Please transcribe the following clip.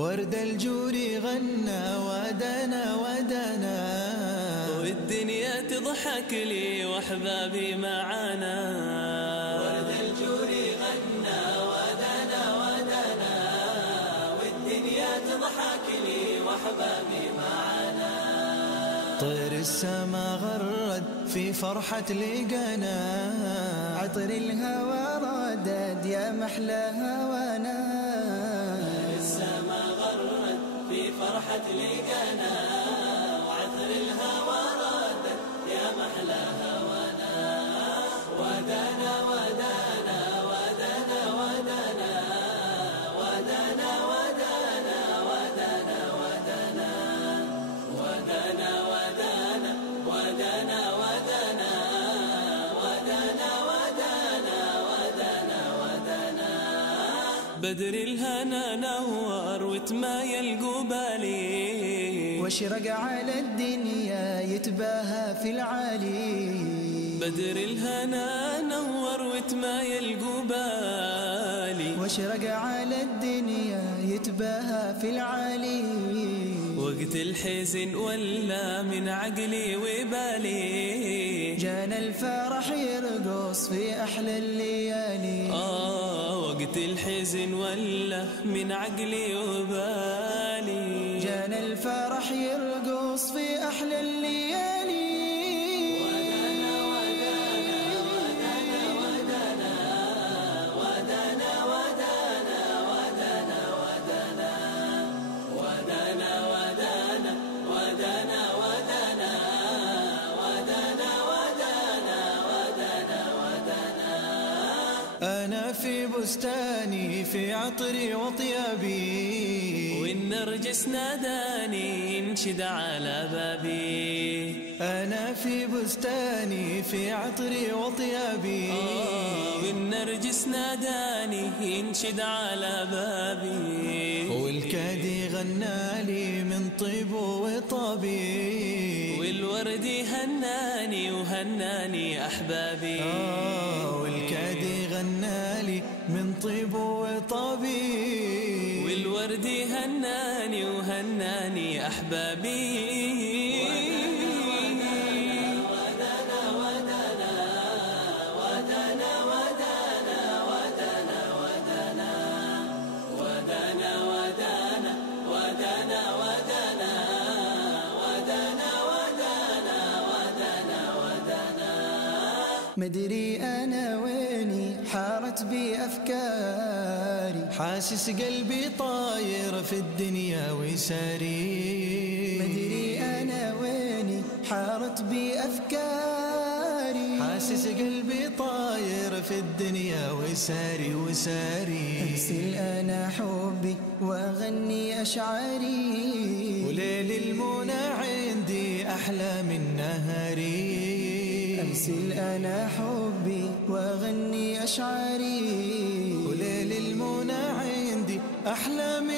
ورد الجوري غنى ودنا ودنا، والدنيا تضحك لي واحبابي معانا. ورد الجوري غنى ودنا ودنا، والدنيا تضحك لي واحبابي معانا. طير السما غرد في فرحة لقانا، عطر الهوى ردد يا محلى هوانا. طير السما غرد في فرحة لقانا، وعطر الهوى ردد يا محلى هوانا. ودنا ودنا ودنا ودنا ودنا ودنا ودنا ودنا ودنا ودنا ودنا ودنا ودنا ودنا ودنا ودنا. بدر الهنا نور وتمايل قبالي، واشرق على الدنيا يتباهى في العالي. بدر الهنا نور وتمايل قبالي، واشرق على الدنيا يتباهى في العالي. وقت الحزن ولا من عقلي وبالي، جانا الفرح يرقص في أحلى الليالي. وقت الحزن ولا من عقلي وبالي، جانا الفرح يرقص في أحلى الليالي. ودنا ودنا ودنا ودنا ودنا ودنا ودنا ودنا ودنا ودنا ودنا ودنا ودنا ودنا ودنا. أنا في بستاني في عطري وطيابي، والنرجس ناداني ينشد على بابي. أنا في بستاني في عطري وطيابي، والنرجس ناداني ينشد على بابي. والكادي غنالي من طيب وطابي، والورد هناني وهناني أحبابي. والكادي غنالي من طيب وطابي، والورد هناني وهناني أحبابي. مدري أنا ويني حارت بي أفكاري، حاسس قلبي طاير في الدنيا وساري. مدري أنا ويني حارت بي أفكاري، حاسس قلبي طاير في الدنيا وساري وساري. أرسل أنا حبي وأغني أشعاري، وليل المنى عندي أحلى من نهاري. أرسل أنا حبي وأغني أشعاري، وليل المنى عندي أحلى من